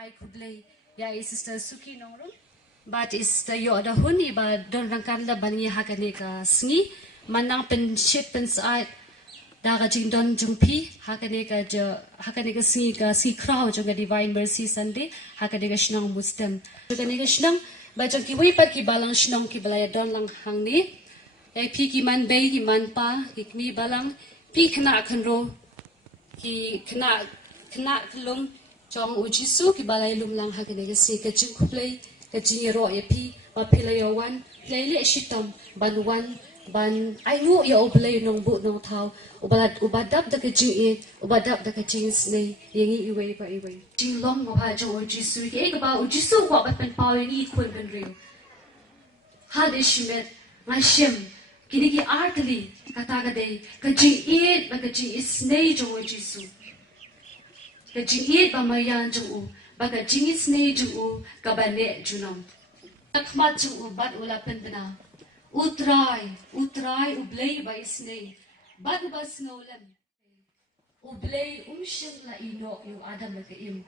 I could lay. Ya sister Suki Nongrum. But is the Yoda Huni, but don't rangkan la bani hakaneka sngi. Manang pen ship pen side. Daga jing don jungpi. Hakaneka sngi ka si crowd jonga Divine Mercy Sunday. Hakaneka Shnong Mustem. Hakaneka Shnong. But jong ki wipat ki balang Shnong ki balaya don lang hang ni. Pi ki man bay ki man pa. Ki mi balang. Pi kena kanro. Ki kena kalung. Jong ujisu ki balay lumlang hakanega si ka Jingblei ka Jingiro ya pi ba pilayawan lele shitam ban ay ngu ya oblay nong bu nong tau ubadap da ka Jing ubadap da ka Jingisynei yangi iway ba iway Jinglong mo ha jong ujisu ki ba ujisu ko ba pen pau yangi kun kan ring Haduh shimet ngashim kini ki artli kata ka day ka Jing ba ka Jingisynei jong ujisu ka Jing ba mayan jung ba ka Jingisynei jung Kaba ne junam akmat jung bat ulapen bena Trai Blei ba Sngi bat ba snolem Blei shim la ino yu adam la im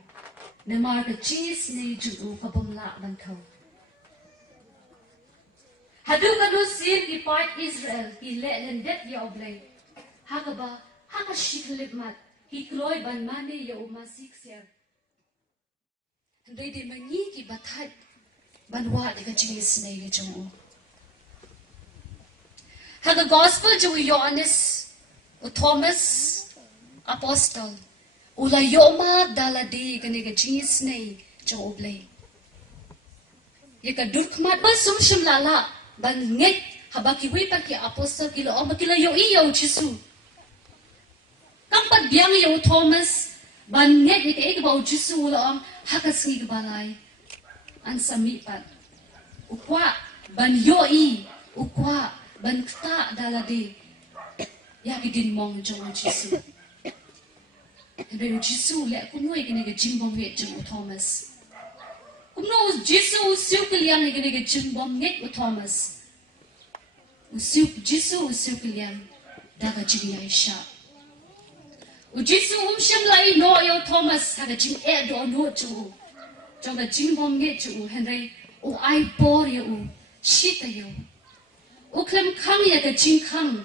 nemar ka Jingisynei jung ka bamla ban thau Haduh ka no sir ki part Israel ki le lendet ya Blei hakaba hakashikhlip mat Ki kloy ban mani ya umasik siya. Hindi di manyi ki batad banwa di ka Jingisynei jung. Haga gospel jung Yohanes o Thomas apostle. Ula yoma daladi ka ni ka Jingisynei jung Blei. Ya ka durkmat ba sumshim lala ban ngek habaki wipa ki apostle kila o makila yo iyo Jisu. Kampat biang yo Thomas ban net ni ke ba Jisu la hakasngi balay an samipat ukwa ban yoi ukwa ban kta dalade ya gidin mong jong Jisu be Jisu le kunoi kini ke jimbom nget jong Thomas kumno Jisu sukliam ni kini ke jimbom nget Thomas Jisu sukliam daga Jingiaseng Jisu shim lai no yo Thomas haga Jing do no chu jonga Jingbom nge chu henry ai por yo shita yo klem khang ya ka Jingkren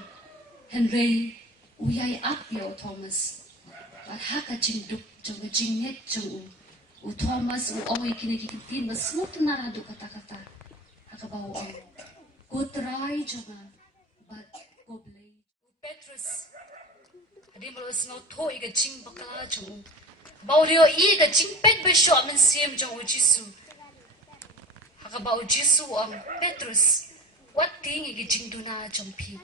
henry yai up yo Thomas but haga Jing duk jonga Jing nge chu Thomas oi kini ki tin mas smut na Haduh kata haga ba go try jonga but go Blei Petrus Di malos no to iga Jing bakala jung. Baurio iga Jing pet be shop men siem jong Jisu. Haka bau Jisu Petrus. What thing iga Jing duna jong pi.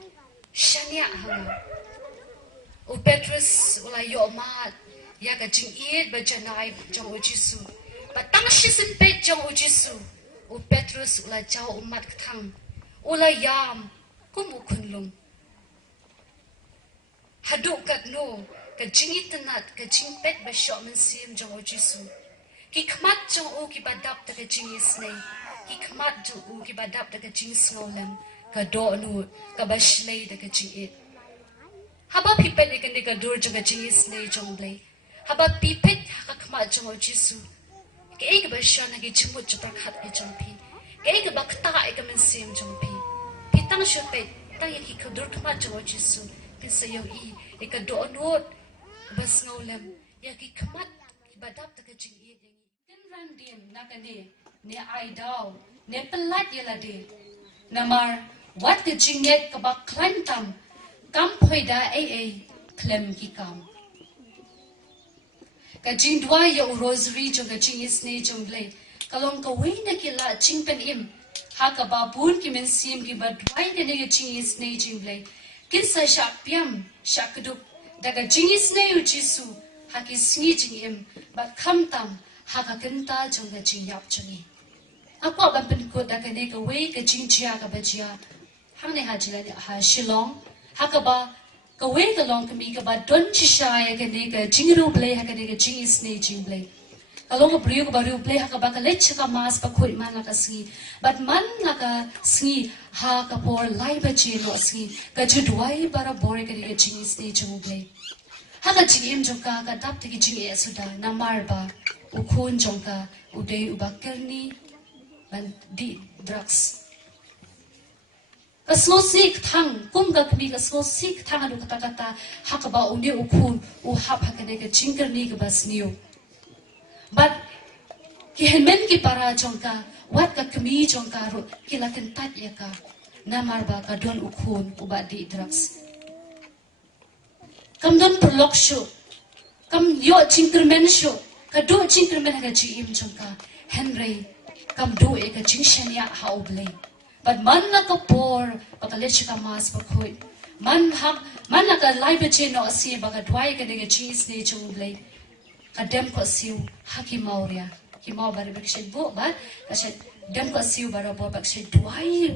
Shania hanga. Petrus ula yo mat. Ya ga Jing ba janai jong Jisu. Batang shisin pet jong Jisu. Petrus ula jauh umat ketang. Ula yam kumu kunlung. Haduh kat no, ka Jingi tenat, ka Jing pet ba shop men siem jong Jisu. Ki kmat jong ki badap ta ka Jingisynei. Ki kmat jong ki badap ta ka Jing snolem, ka do no, ka ba shlei ta ka Jing Haba pipet ikan ka dur jong ka Jingisynei jong Blei. Haba pipet ka kmat jong Jisu. Ka ega ba shon ha ki jimut jong prakhat ki jong pi. Ka ega ba kta ega men siem jong pi. Pitang shopet, tang ki ka dur kmat jong Jisu. Sayo ika doonot bas ngolem ya ki kmat ki badap ta ka Jing yangi tin ran din nakani ne ai daw ne pelat yala de namar wat ka Jinget ka ba klantam kam phoida ai klem ki kam ka Jing dwa ya rosary jong ka Jingisynei Jingblei kalong ka wina ki la Jingpen im ha ka ba bun ki men sim ki ba dwai ne ka Jingisynei Jingblei Kinsa shakpiam shakdup daga Jingisynei Jisu haki sngi jingim bat kamtam haka kenta jonga jingyap jongi. Ako ban penkut daga nega wei ka jingjia ka bajia hangne hajila ha shilong haka ba ka wei ka long kami ka ba don Shisha ya ka nega Blei haka nega Jingisynei Jingblei. Kalong beriu baru Blei haka ba ka lech ka mas pa kuit man laka sngi bat man laka sngi ha ka por lai Baje no sngi ka Jowai bara bore ka nega Jingisynei Jingblei. Haka Jingim jong ka dap tiki Jing suda namar ba ukun jongka uday ubakerni ban di drugs kasosik thang kumga kmi kasosik thang adu kata hakaba uni ukun hap hakane ke Jingkerni ke basniu but kihenmen ki para jongka wat ka kmi jongka ro kilaken tat yaka namar ba ka don ukun uba di drugs kam don prolog show kam yo Jingkren show ka do Jingkren ha ji im jongka Henry kam do e ka Jingisynei Jingblei but man na ka por pakalit ka mas pakhoy man na ka live chain no asi ba ka dwai ka de Jingisynei Jingblei ka dem ko siu haki mauria ki mau bar bak shed bo ba ka shed dem ko siu bar bo bak shed dwai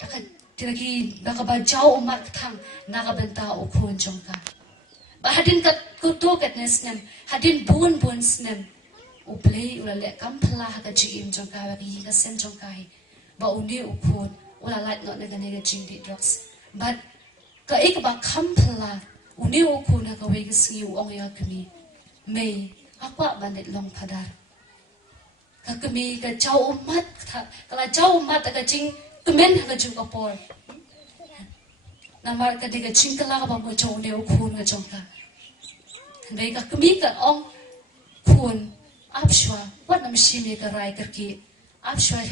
taka tiragi baka ba jaw umat thang na ka benta ukun jongka ba hadin ka kuto kat nesnem hadin bun snem Blei ulale kampla ka jim jongka ba ki ka sen jongka hi ba uni ukun ula lat no naga nega jingdi drugs but ka ik ba kampla uni ukun ka we ka singi ong ya kmi me akwa bandit long padar ka kmi ka jaw umat kala jaw umat ka jing kemen ka ju ka por namar ka de ka jingkala ba mo jaw ne ukun ka jongka be ka kmi ka ong kun Abshwa, what nam shime ka rai karki Abshwa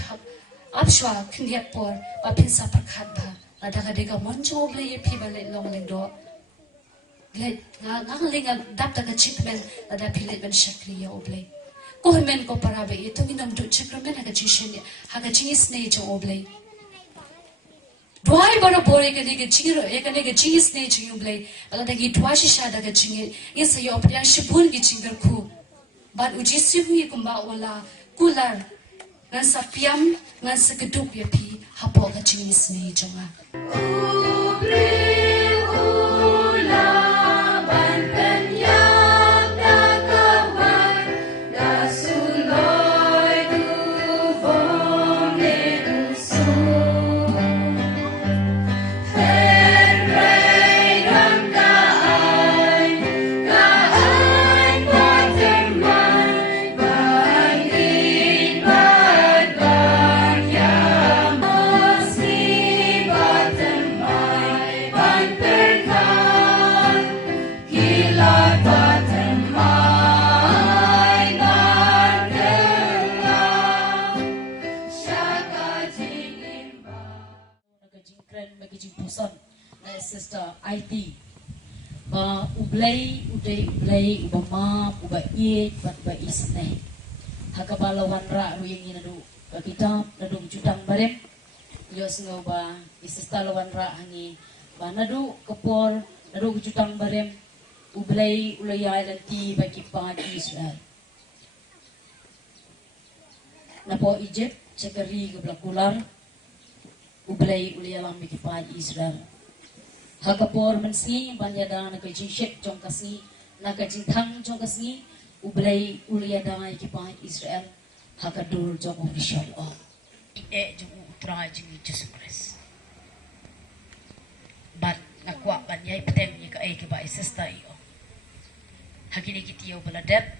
knyat por ba pinsa prakhat ba ada ka dega monjo Blei pi ba le long lendo le nga linga dap ta ka chikmen ada pilet ben shakri ya Blei ko men ko para be to minam du chikramen ha ka Jingisynei ha ka Jingisynei Jingblei Dwai bara bore ka dega jingro e ka dega Jingisynei Jingblei ala degi dwa Shisha daga jingi isa yo priyan shibun gi jingarku But uji sihui kumba wala kular ngan sa piam ngan sa geduk ya pi hapo ka Jingisynei jonga. Sister Aiti ba Blei uba ma uba ie ba isne hakabalawan ra ruyeng Naduh ba kita Naduh jutang barem yo sngo ba Sister lawan ra hangi ba Naduh kepor Naduh jutang barem Blei ulaya lanti ba kipa Israel napo Egypt cekari ke blakular Blei ulaya lam kipa Israel Hakapor mensi banyada naga jinshek jong kasni naga jintang jong kasni Blei uliada ikipai Israel hakadur jong official of jong Trai jingi Jesus but nakwa banyai petem ni ka ke ba sister io hakini kitio baladep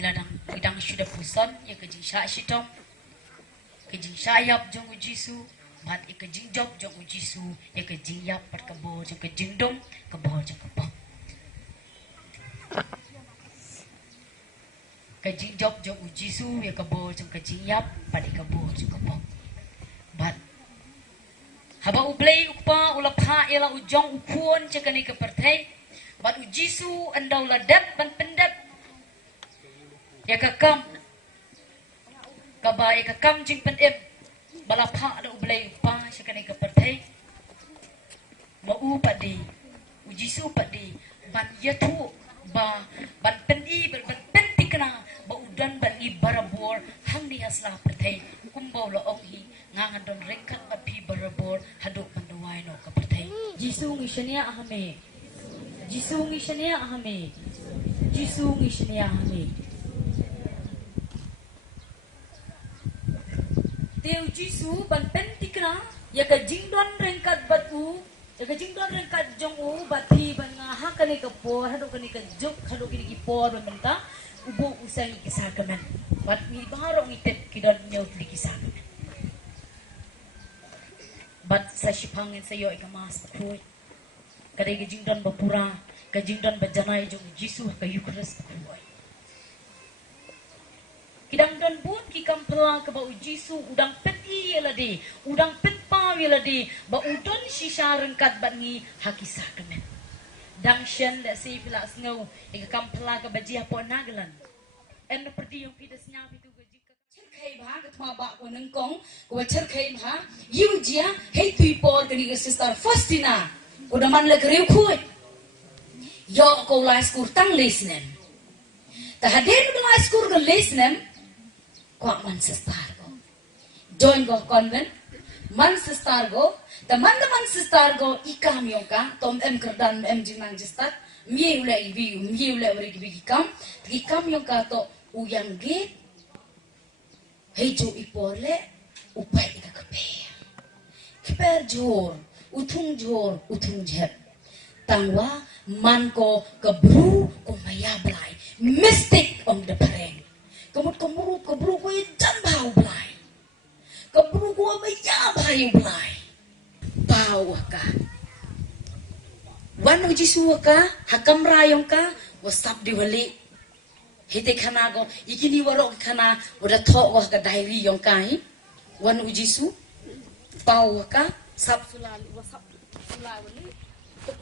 iladang idang sudah pusan ya ke jinsha shitom ke jinsha yap jong Jisu Mat ika jingjob jong Jisu ya ke jingyap pat kabo jong ke jingdom kabo jong kabo ke jingjob jong Jisu ya kabo jong ke jingyap pat kabo jong kabo bat haba Blei ukpa ulapha ela ujong ukun cekani ke perthai bat Jisu andau ladap ban pendap ya kakam kaba ya kakam jing pendem balapha ada Blei pa sekali ke perthai mau padi Jisu padi ban yatu ba ban pendi ban pentikna ba udan ban i barabor hang ni hasla perthai kumbau lo onghi ngangan don rengkat api barabor Haduh pandawai no ke perthai Jisu Jingisynei ahame Jisu Jingisynei ahame Jisu Jingisynei ahame Teu Jisu ban pentikna ya ka jingdon rengkat batu ya ka jingdon rengkat jong u bati ban ngahak kani ke por Haduh kani ke juk Haduh kini ki por ban Mynta ubo usang kisah kemen. Bat ni barong itip kidon nyaw di kisah kemen. Bat sa shipangin sa yo ikamas kuy. Kadai gejingdon bapura, gejingdon bajanai jong Jisu ka Eucharist kuy. Kidang don bun ki kampela ke bau Jisu udang peti yelade, udang petpa yelade, ba udon Shisha rengkat bat ni hakisah kemen. Dang shen le si pila snow ika kampela ke Baje apa nagalan. En perdi yang pidas nyabi tu gejika. Cerkai bah ketma ba ko nengkong, ko cerkai bah yu dia hei tui por ke ni sister Faustina. Udah man le kreu kuy. Yo ko lai skur tang lesnem. Ta haden lai skur ke lesnem. Kuak man sestargo, join go konven, man sestargo, teman-teman sestargo ikam yoka, tom kerdan jinang jistat, mie ule beri ikam yoka to uyang gate, hejo ipole, upai ika keper jor, utung jet, tangwa man ko kebru ko maya Blei, mystic om de pareng. Keburu ko jambau Blei. Keburu ko mayabay Blei. Bawa ka. Wan Jisu ka, hakam rayong ka, wasap diwali. Hite kana go, ikini warok kana, wada thok go ka diary yung kai. Wan Jisu, bawa ka, sap sulali, wasap sulali.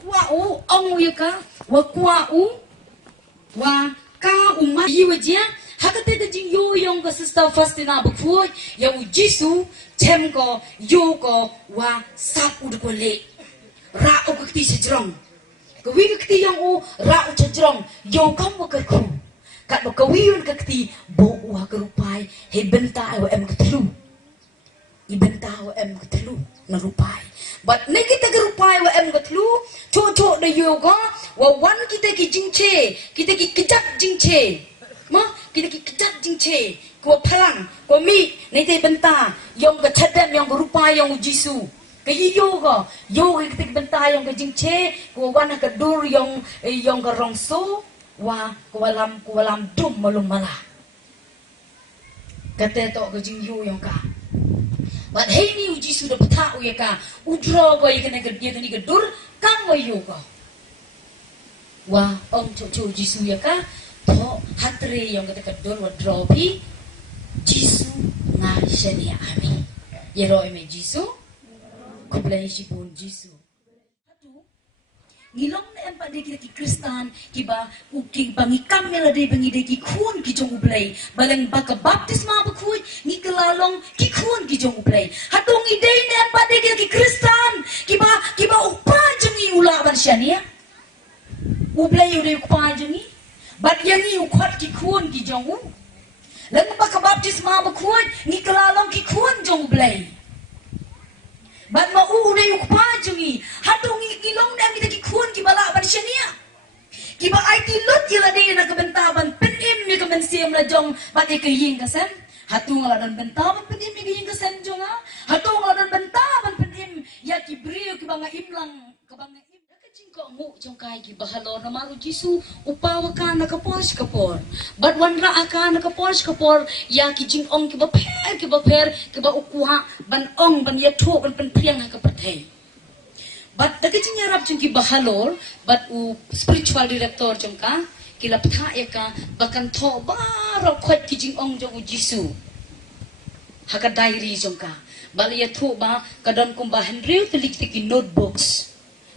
Kwa u, ong ka, wa ka umma yiwajia. Hakate jing yo yong ko sister Faustina bukfu ya Jisu chem ko yo ko wa sap ud ko le ra o kti sejrong ko wi kti yang u ra o sejrong yo kam ko ku kat ko wi un kti bo wa kerupai he benta wa em ketlu I benta wa em ketlu na rupai but ne kita kerupai wa em ketlu cho de yo ko wa wan kita ki jingche kita ki kejap jingche ma kita kejat jingche ko Phalang ko mi nei te benta yong ka thadam yong rupa yong Jisu ka yo kita benta yong ka jingche ko wana ka dur yong ka rongso wa ko walam dum malum mala kate to ka jing yo yong ka but hey ni Jisu da pata u ya ka udro ko ikene ka dia ni ka dur kam wa yo ko wa ong cho Jisu ya ka to hatre yang kata kedor wa dropi Jisu nga shania ami yero eme Jisu kublai shipun Jisu Haduh ngilong na empa de ki Kristan kiba uking bangikam mela de bangi de ki khun ki jong Blei balang baka baptisma ba khui ni kelalong ki khun ki jong Blei Haduh ngide ne empa de ki Kristan kiba upa jengi ula ban shania Blei ude upa jengi Bat yang ni ukhat ki khun ki jong u. Lang ba ka baptisma ba khun ni kelalong ki khun jong Blei. Bat ma u de ukpa jongi. Haduh ngi ilong dam kita ki khun ki bala ban shania. Ki ba Aiti lut ila de na kabentaban penim mi kamen siam la jong bat e ke ying kasen. Haduh ngala dan bentaban penim mi ke ying kasen jong a. Haduh ngala dan bentaban penim ya ki brio ki banga imlang ka banga Jingko mu jongkai ki Halor na maru Jisu upawa ka nakapor kapor but wanra aka nakapor kapor ya ki jingong ki ba ukuha ban ong ban ya tho ban priang ka pathai but dagi jinyarap jong ki Halor but u spiritual director jongka ki laptha eka bakan tho baro khot ki jingong jong Jisu haka diary jongka bal ya tho ba kadon kumba Henry telik ki notebooks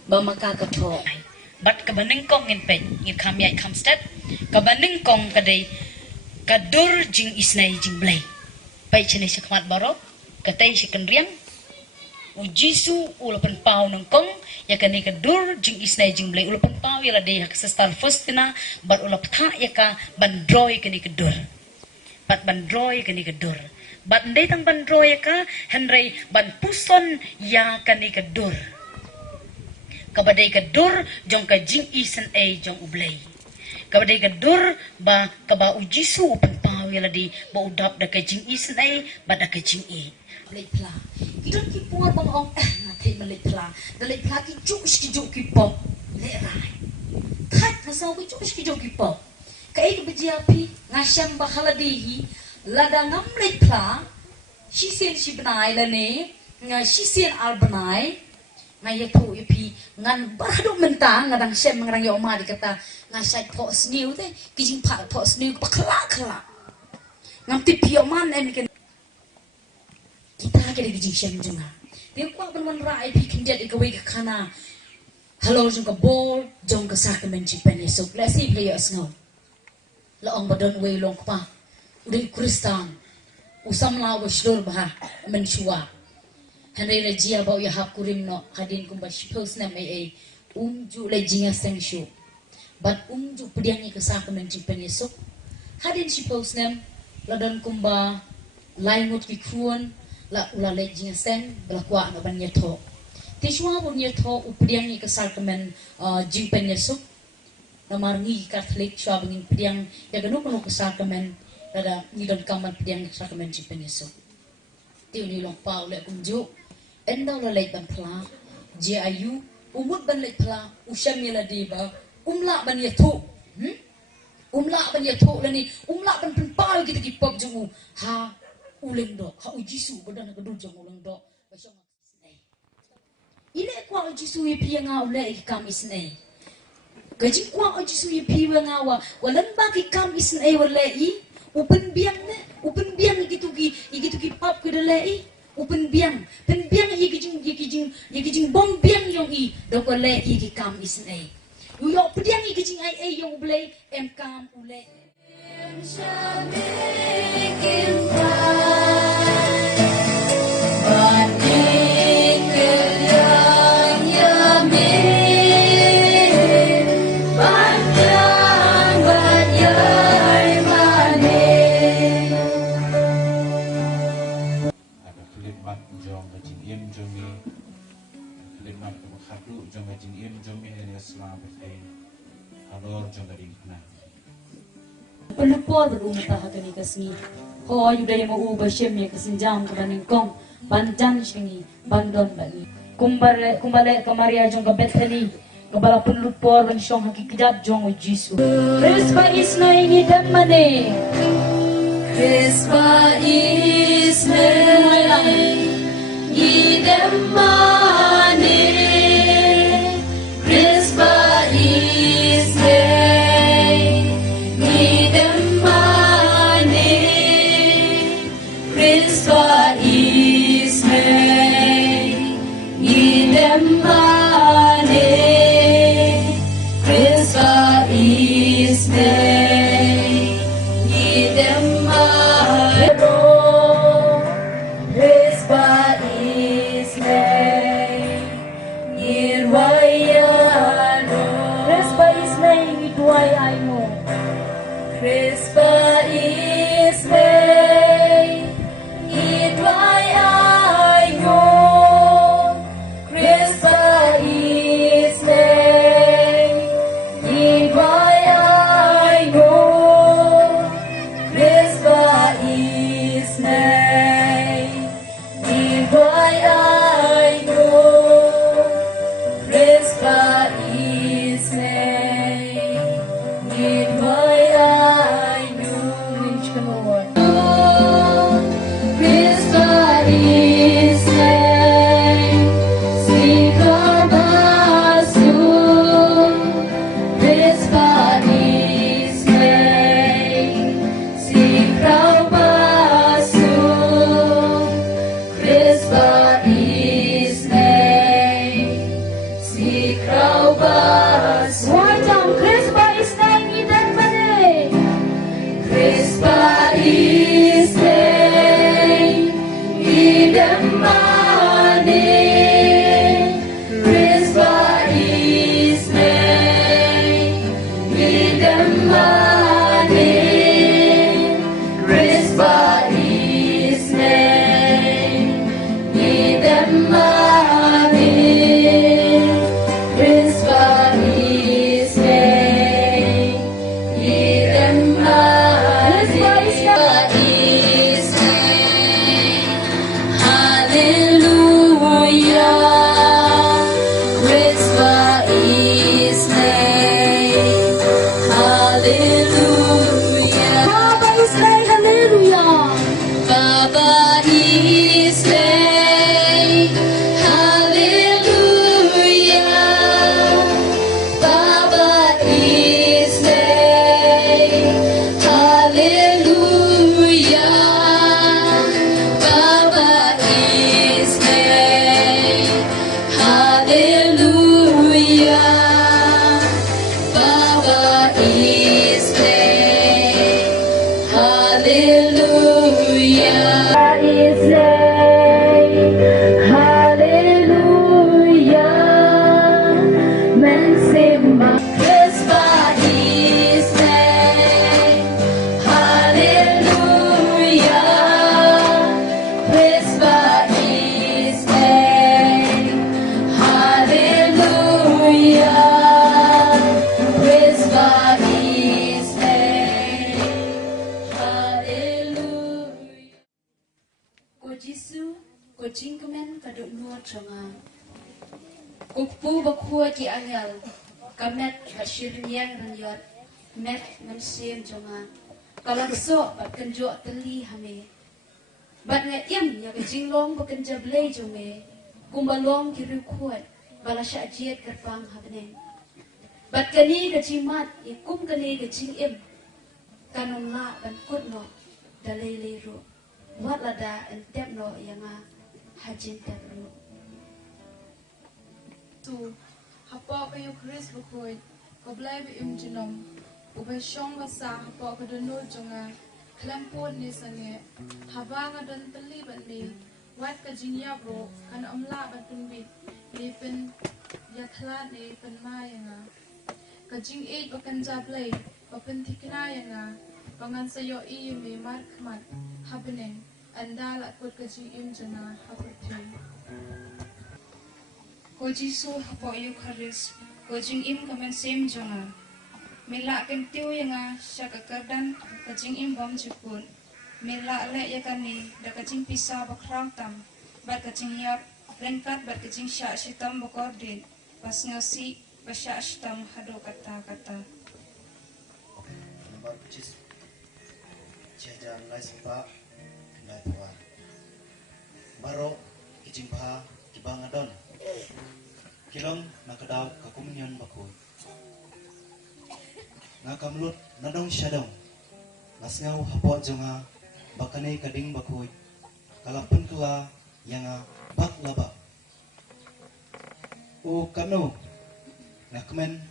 ba makakato bat kabanengkong ngin kamya kamstat kabanengkong kadai kadur Jingisynei Jingblei pai chene sakmat baro katai sikenriang u Jisu ulapan pau nengkong ya kani kadur Jingisynei Jingblei ulapan pau ya de hak sestar Faustina bat ulap tha ya ka bandroy kani kadur bat bandroy kani kadur bat ndai tang bandroy ya ka henrei ban puson ya kani kadur kabadai kadur jong ka Jingisynei jong Blei kabadai kadur ba kaba u Jisu upan pawi ladi ba udap da ka Jingisynei ba da ka Jingi Blei pla kidon ki puar bang ong na thei malai pla da lei pla ki juk ki pop le rai khat na sau ki juk ki pop kai ke bejiapi ngasham bahaladihi lada ngamlet pla shisen shibnai lane shisen albanai ngaya tu ipi ngan baradu mentang ngadang sem ngarang yo ma dikata ngasai po sniu te kijing pa po sniu bakla ngam tipi yo man em ken kita ke kijing sem junga dia kwa ban rai pi kinjat ikawi ke kana Halor jong ka bol jong ka sacrament jipen Yesus let's see play us now la ong badon we long pa uri kristan usam la wa shdor bah men shua hanre le jia ba ya hap kurim no hadin kum ba shpos na mai ju le jingiaseng shu bat ju pediang ka sacrament jipen Yesus hadin shpos nam la don kum ba lainut ki kruon la ula le jingiaseng bla kwa no ban yetho Tishwa punya tho updiang ni kesalkemen jingpen Yesus namar ngi Katolik shwa bengin pediang ya ganu kuno kesalkemen ada ni don kaman pediang kesalkemen jingpen Yesus tiu ni long pau le kunju endau la leit ban pla je ayu umut ban leit pla usyam yela diba umla ban yetho umla ban yetho lani umla ban pau kita ki pop jungu ha uleng do ha ujisu badan kedu jong uleng do ile kwa ujisu ipi nga ule ikam isnei gaji kwa ujisu ipi nga walan ba ki kam isnei wale I upen biang gitu ki pap ke dele I upen biang igijing bom biang yong I dok wale I ki kam isnei yu yo pediang igijing ai yong Blei em kam ule em shamekin Haduh Jong Jingiaseng Halor Jong Jingkren Pelupor berumta hakani kasmi ho yudaya mau basyem ya kesenjam kebaning kong banjan Sngi bandon bani kumbale kamaria jong ka betani kebala pelupor ban shong haki kejap jong jisu Krispa isnai ngidam mane Krispa isnai ngidam mane Krispa isnai ngidam mane Krispa isnai ngidam mane Krispa isnai ngidam mane Krispa isnai ngirwayano Krispa isnai ngidway aymo Krispa isnai ngidway aymo Krispa isnai ngidway aymo Krispa isnai ngidway aymo Krispa isnai ngidway aymo Krispa isnai sikabasu Krispa isnai sikabasu Jingkren kaduk nuot jonga. Kupu bakua ki angel. Kamet basyirnyang ranyot. Met mensim jonga. Kalakso bat kenjok teli hame. Bat ngayam ya ke jinglong bakenja Blei jonge. Kumbalong kiru kuat. Balasya ajiat kerpang habneng. Bat kani ke jimat. Ikum kani ke jingim. Kanon la ban kut no. Dalai liru. Wat lada entep no yang hajin terlu. Tu, hapa kayu Chris berkuat, kau Blei berimjinom, ubah Shong basah hapa kau donu jonga, kelemput ni sange, haba ngadon teli bani, wat ke jinya bro, kan amla batun bit, ni pen yatlat ni pen mayanga, ke jing eight bakan Blei, bapen tikna yanga, bangan sayo i me mar kemat, habeneng. Anda lak kot kaji im jana haputri. Koji su hapo yu karis, kojing im kamen sem jana. Mila kentiu yanga syaka kerdan kajing im bam jepun. Mila lek yakani da kajing pisah bakrang tam. Bat kajing yap lengkat bat kajing syak shitam bakordin. Pas ngasi basyak shitam Haduh kata-kata. Nomor cis, ciajan lai sempat. Tuan, baru kijingpa kibangadon, kilong nakadaw kakuminyon bakul, ngakamlut nadong syadong, nasngaw hapot jonga, bakane kading bakul, kalapun kela yang bak laba, kanu, nakmen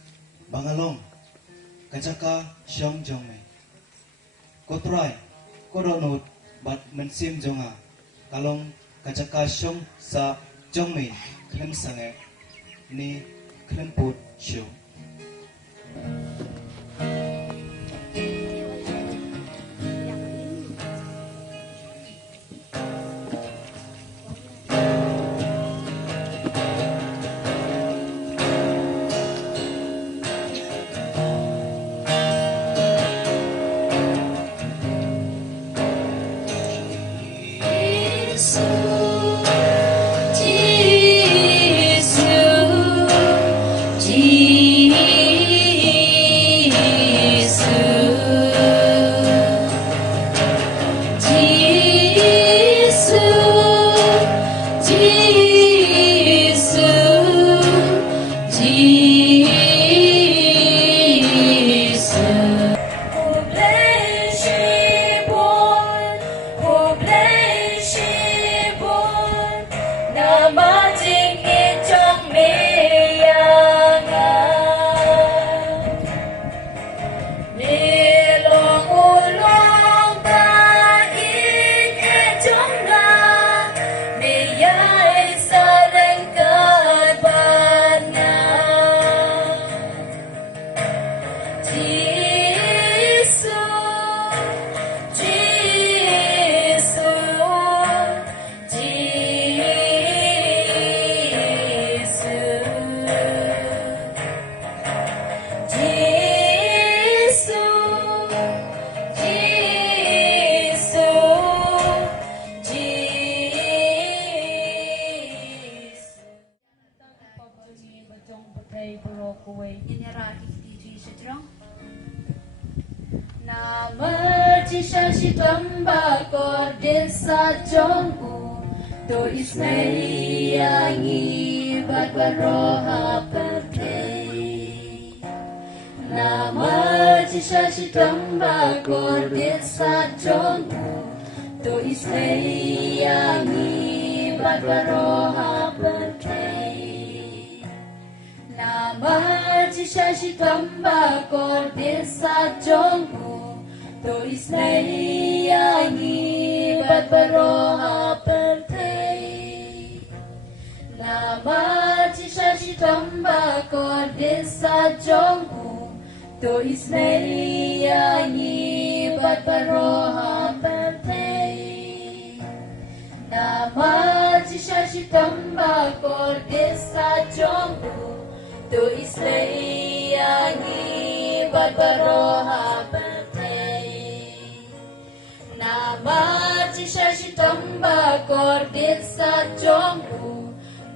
bangalong, kajaka Shongblei, Trai, kodonut. Bat mensim jonga, kalong kajaka Shong sa Jongmin kren sange ni kren put show. Shisha si tamba ko desa Jongku to ismei yangi bagbaroha pertei. Nama Shisha si tamba ko desa Jongku to ismei yangi bagbaroha pertei. Nama Shisha si tamba ko desa Jongku to Sngi bat baroha pertei nama Shisha tamba ko desa Jongku to Sngi bat baroha pertei nama Shisha tamba ko desa Jongku to Sngi bat baroha pertei nama Shisha tamba ko desa Jongku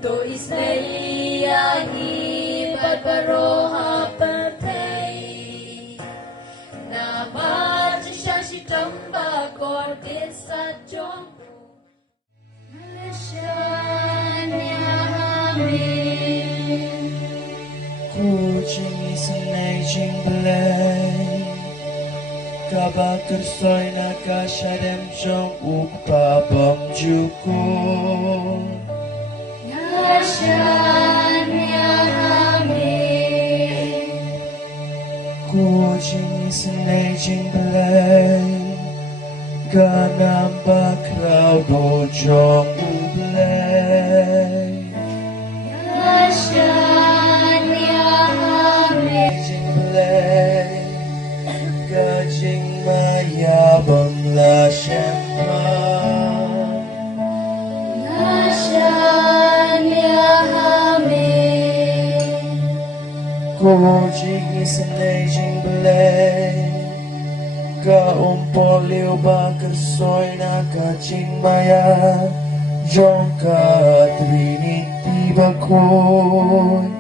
to Sngi bat baroha pertei nama Shisha tamba ko desa Jongku Jingisynei Jingblei Kaba kersoy nakashadem Jong ukpa bom juku Jingisynei Jingblei Ganam bakrau do Jong Blei Jinglehniam Gajing maya bangla syempang Jingisynei Jingblei Ga umpoliu ba kersoy na gajing maya Jong ka trinity bakoy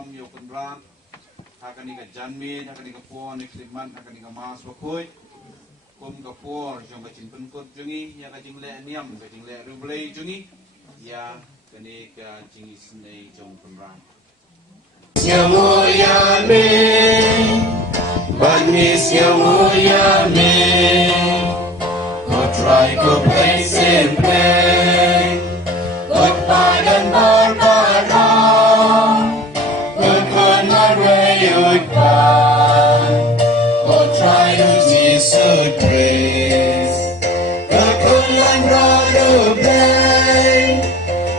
Burom yo kendran akan ika janmi akan ika puan ikliman akan ika mas bakoi kum ka por jong ka chin penkot jungi ya ka Jinglehniam ka Blei jungi ya kani ka Jingisynei jong kendran Nyamuyame Banis nyamuyame Ko Trai ko Blei sempre Kot padan barbara Marwein Ko Trai Jesus grace Kekulan Naduh Blei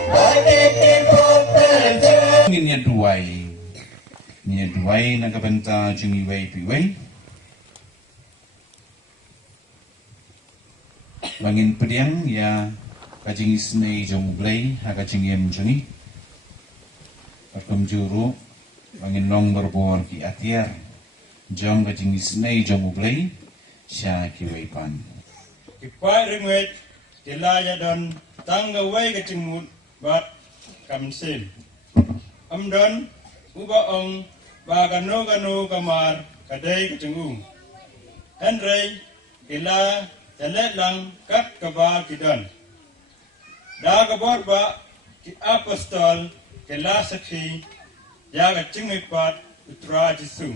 Baje Popel Nia Jowai na kabenta Jowai piwai bangin pediang ya ka Jingisynei Jingblei ha ka Jingiam jungi pakum juru bangin nong berbor ki atiar Jong ka Jingisynei Jingblei sya ki waipan Kipai ringwet tilaya dan tangga wai ke cingmut bat kamsin amdan uba ong ba gano kamar kadai ke cingung Henry kila telet lang kat kaba kidan da kabor ba ki apostol kila sakhi ya ke cingmut bat utra jisu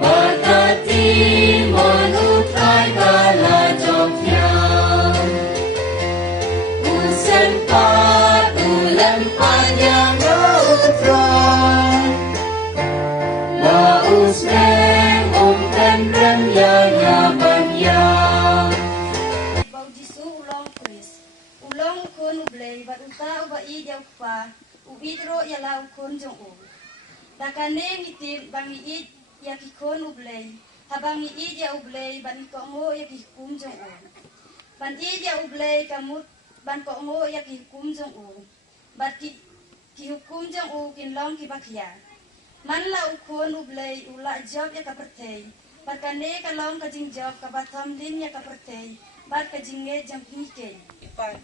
Mata uidro ialah ukun jong u. Dakane ngitim bangi id ya kikon ublei. Habangi id ya ublei bani kongo ya kikum jong u. Ban id ya ublei kamut ban kongo ya kikum jong u. Bat ki hukum jong u kin long ki bakia. Man la ukun ublei ula job ya kapertei. Bat kane kalong ka jing job ka batam din ya kapertei. Bat ka jinge jang hike. Ipan,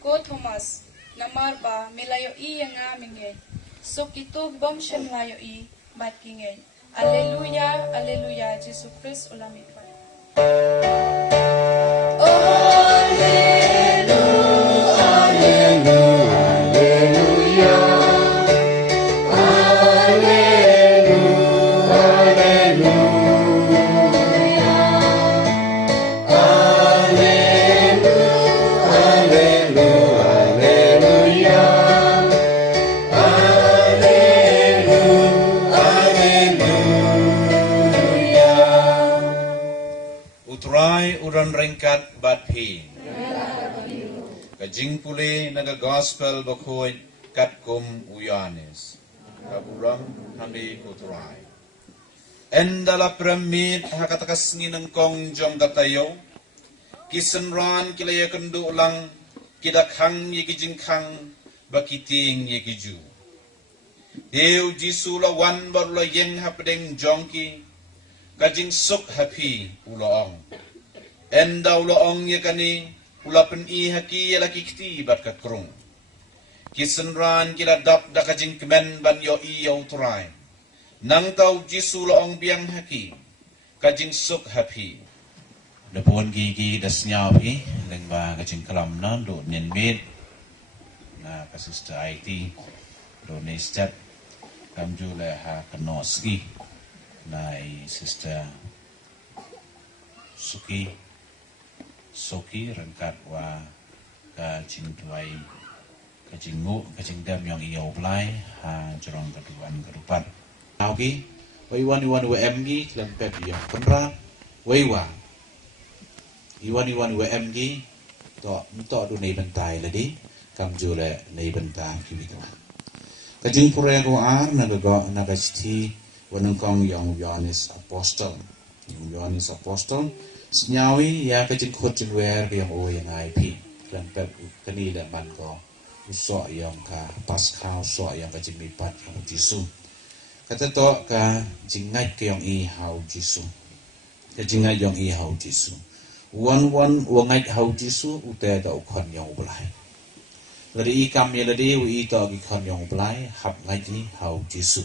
ko Thomas, namar ba milayo i yang aminge. So kito bom shem layo i bat kinge. Alleluia, alleluia, Jesus Christ ulam ipan. Trai uran ringkat bat phi. Kajing pule naga gospel bakhoy kat kum uyanes. Burom hami utrai. Endala pramit hakatakas nginang kong jong gatayo. Kisenran kilaya kendu ulang kidakhang yeki jingkang bakiting yeki ju. Deu jisu la wan barula yeng hapdeng jongki. Kajing suk happy uloong. Enda uloong ye kani ulapen i haki ye laki kiti bat kakrung. Kisenran kila dap da kajing kemen ban yo i yo trai. Nang tau jisu uloong biang haki. Kajing suk happy. Dapun gigi das nyawi leng ba kajing kalam non do nyen med. Na kasister Aiti do Mynstep kamju le ha kenoski. Nai sister Soki rengkat wa ka Jowai ka Jingu ka Jingdam yang iyo Blei ha jorong keduan kedupan. Oke, waiwan WMG lempet yang penra waiwa. Iwan WMG to du nei bentai ladi kam jule nei bentai kibitwa. Ka Jing pure ko ar naga sti wanang kong yang Yohanes Apostle. Yohanes Apostle senyawi ya kajing khot jing wer yang o yang IP lempet kani dan man ko usok yang ka paskal usok yang kajing lipat yang Jisu. Kata to ka jingai ke yang i hau Jisu. Ka jingai yang i hau Jisu. Wan wangai hau Jisu ute da ukon yang Blei. Ladi ikam ya ladi wi to gi kon yang Blei hap ngai hau Jisu.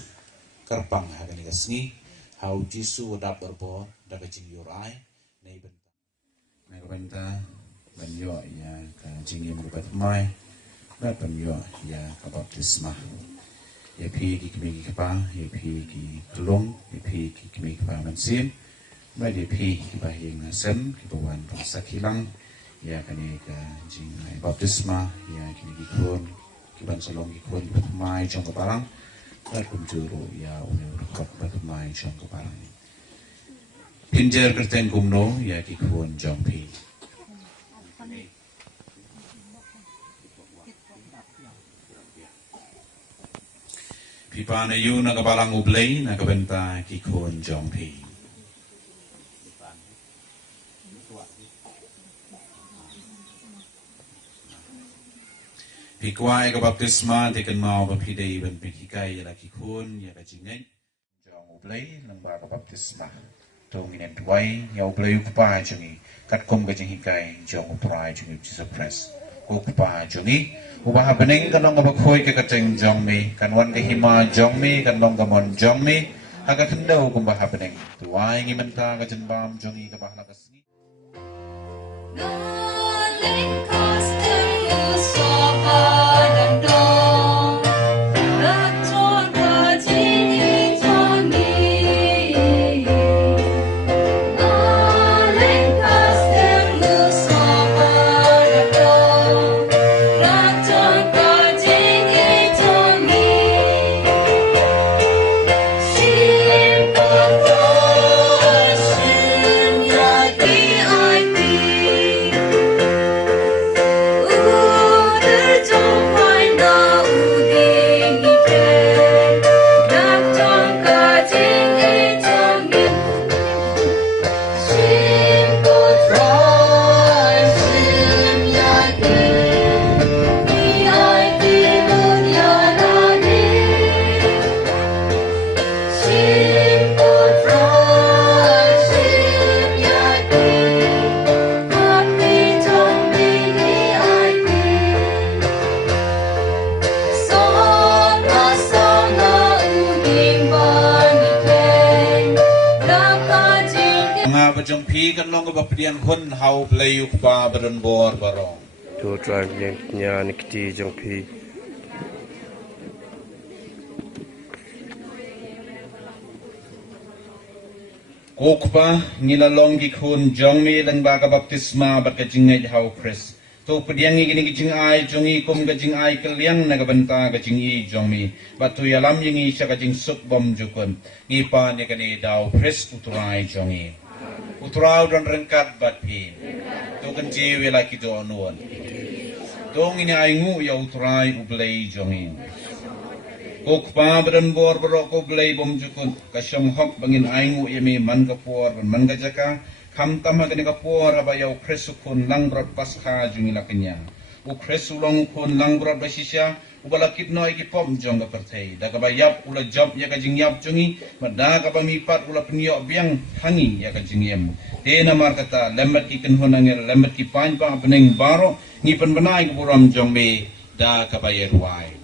Kerpang hakan ikan Sngi, hau Jisu wadap berbo, dapat Jingrakhe, nei Mynta. Nei Mynta, banyo ya ka Jingim rupat mai, dan banyo ya ka baptisma. Ya pi ki kemi kapa, ya pi ki kelong, ya pi ki kemi kapa mansim, ba ya pi ki bahing nasem, ki bawan sakilang, ya kani ka Jingrakhe baptisma, ya kini ki kun, ki ban salong ki kun rupat mai jong ka Balang. Aku juru ya unur kok batumai jong ke Balang. Pinjer kerteng kumno ya kikuan jong pi. Pipa na yu na kabalang Blei na kabenta kikuan jong pi. Pikwai ka baptisma tekan mau ba pidei ban pikai ya laki kun ya ka jingai Jong Blei nang ba ka baptisma tong inen tuai ya Blei ku pa jungi kat kom ka jinghikai Jong Trai jungi Jesus Christ ku pa jungi ubah beneng kan long ka khoi ka kateng Jong mi kan wan ka hima Jong mi kan long ka mon Jong mi aga kendau ku bah beneng tuai ngi Mynta ka jenbam jungi ka bah la ka Sngi. ke bapedian hun hau Blei ukpa badan bor barong. Tu Trai nya nikti jong pi. Kokpa ngilalong gikun jong mi lang baga baptisma bat kajingay hau Chris. To pediang gini kajing ai jongi kum kajing ai kaliang naga banta kajing i jong mi. Batu yalam yengi sya kajing suk bom jukun. Ngipa ni kani dau Chris uturai jongi. Uturau dan rengkat bat pi. To kanji wela kido anuan. Tong ini ai ngu ya uturai ublei jongi. Kokpa badan bor beroko Blei bom jukun kasyong hok bangin aingu yami man kapor man gajaka kam tama kani kapor abayau kresukun lang brot pasca jungila kenya u kresulong kun lang brot basisya ubalakit noi ki pom jong ka pertei da ka bayap ula job ya ka jingyap jungi mada ka pamipat ula penyo biang hangi ya ka jingyam de namar kata lembat ki kenhonangel lembat ki pain pa pening baro ngi pen benai ku Burom jong be da ka bayer wai.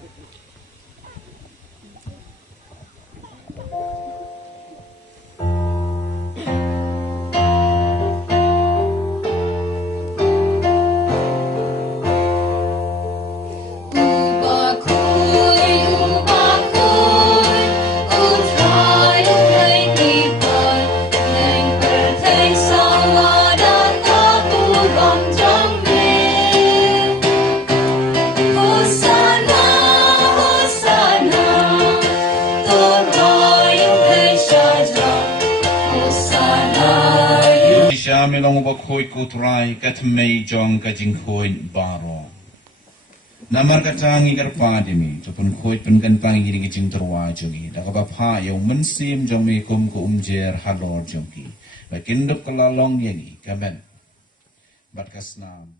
Shisha melong ubak khoi ku Trai katmei Jong ka Jingkren baro. Namar katangi karpa demi tupun khoi penkan pangi gini jing terwa jongi. Da ka bapha yang Mustem jong me kum ku umjer Halor jongki. Bakinduk kelalong yengi kamen. Bat kasnam.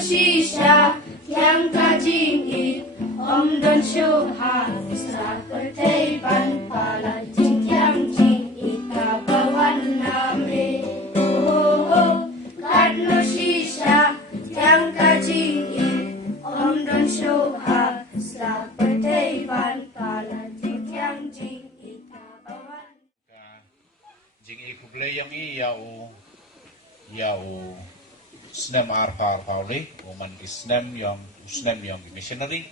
Shisha yang kajingit om don syuha sa pertei ban pala jing yang jing ika bawan name kadno shisha yang kajingit om don syuha sa pertei ban pala jing yang jing ika bawan jing iku Blei yang i yau Snam arpar pauli, oman ki Snam yang missionary.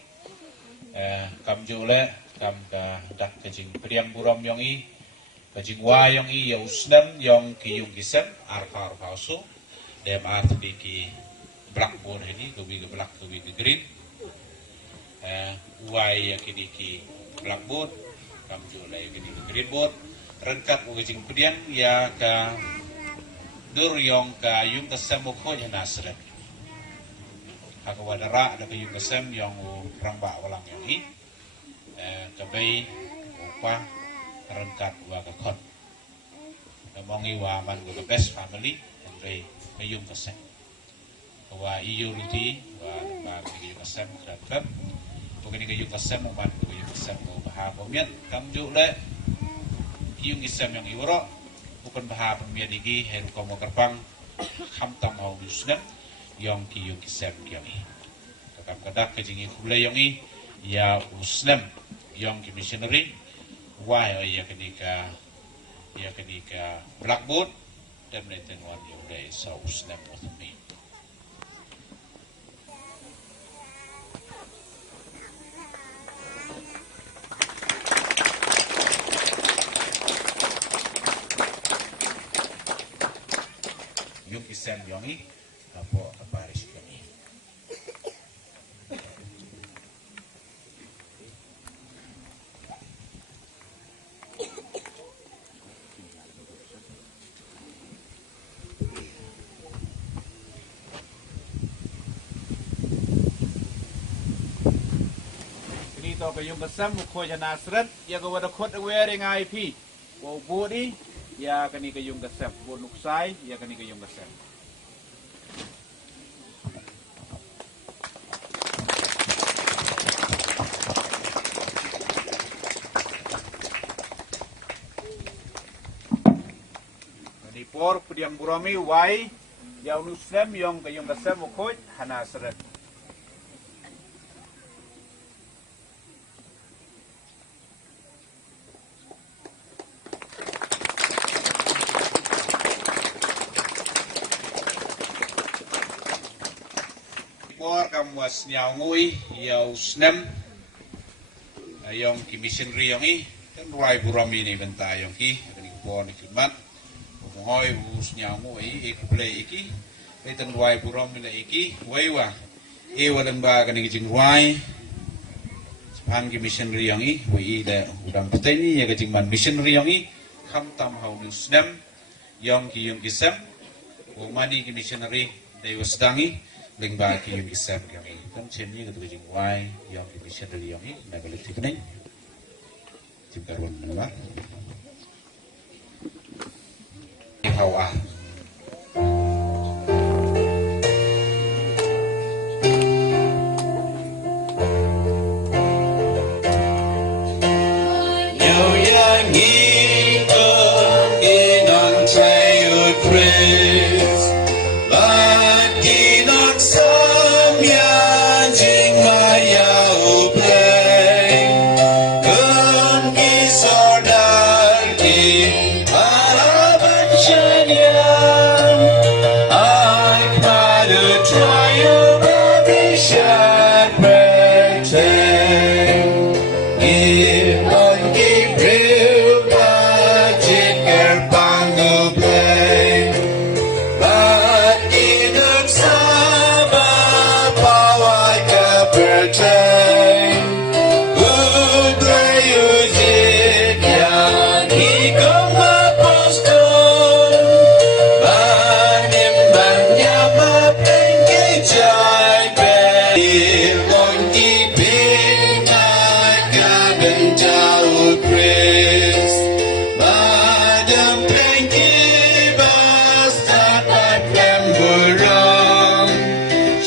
Kam jole kam ka dak kajing priang Burom yang i, kajing Jowai yang i ya Snam yang ki Jingiseng arpar pausu. Dem art bi ki blackboard ini, kubi ke black kubi ke green. Jowai yang kini ki blackboard, kam jole yang kini ke green board. Rengkat kajing priang ya ka dur yang ka yung kasem ko ya nasret hakawadara ada yung kasem yang rangba walang yang i kabay upa rengkat wa ka khot mongi wa man go the best family and Blei kayung kasem wa iyo ruti wa ba kayung kasem krap bukan kayung kasem umat kayung kasem bahar pemiat kamju le kayung kasem yang iwro bukan bahar pemiat lagi heru kamu kerbang kham tam hau Mustem yang kayung kasem yang ini kakam kadak kejingi Blei yang ini ya Mustem yang ki missionary wa ya kenika blackboard dan mereka wan yang Blei sa Mustem othmi yung isem yongi apo Parish kami. Dito kayong kasam ko ya nasrat ya ko wada khot wearing IP wo body ya kani kayong kasam bonuksai ya kani kayong kasam kani por pudiang Buromi wai ya Mustem yang kayong kasam ko hanasrat was nyau ngui yau snem ayong ki missionary yong i kan Trai Burom ini benta yong ki ni pon ikmat ngoi us nyau ngui ik Blei iki betan Trai Burom ni iki weiwa e wadan ba kan ki Jingwai Phang ki missionary yong i wei le udang peteni ya ka jingman missionary yong i kham tam hau Mustem yong ki sem wo mani ki missionary dei Sdang i Leng ba ki yung isem kami kan chen ni ketua Jowai yang di mission dari yang ini nak balik tikneng Jingkren nama Hawa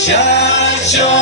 Shisha